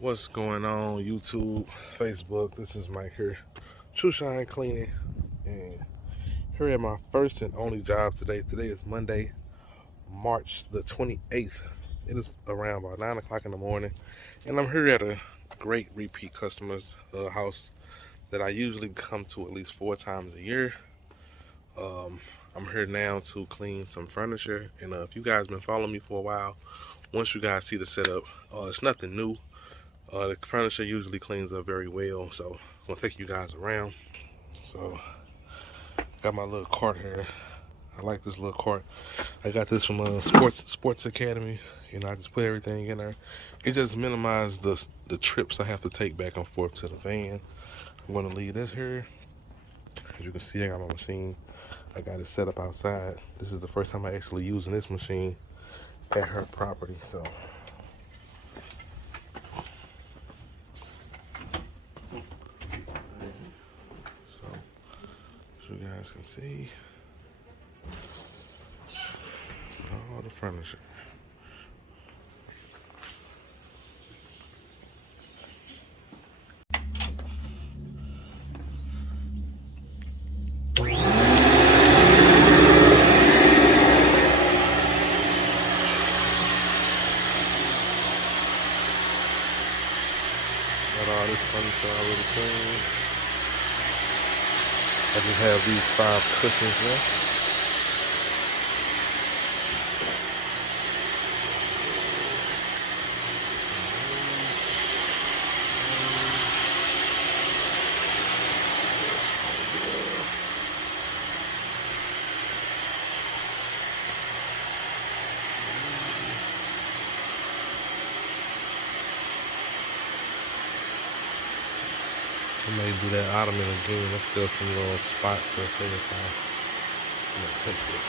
What's going on, YouTube, Facebook? This is Mike here, True Shine Cleaning, and here at my first and only job today. Today is Monday, March the 28th. It is around about 9 o'clock in the morning, and I'm here at a great repeat customer's house that I usually come to at least 4 times a year. I'm here now to clean some furniture, and if you guys been following me for a while, once you guys see the setup, it's nothing new. The furniture usually cleans up very well, so I'm gonna take you guys around. So, got my little cart here. I like this little cart. I got this from Sports Academy. You know, I just put everything in there. It just minimizes the trips I have to take back and forth to the van. I'm gonna leave this here. As you can see, I got my machine. I got it set up outside. This is the first time I actually using this machine at her property, so. You guys can see all the furniture. Got all this furniture already cleaned. I just have these 5 cushions left. I may do that ottoman again. There's still some little spots to say if I'm gonna take this.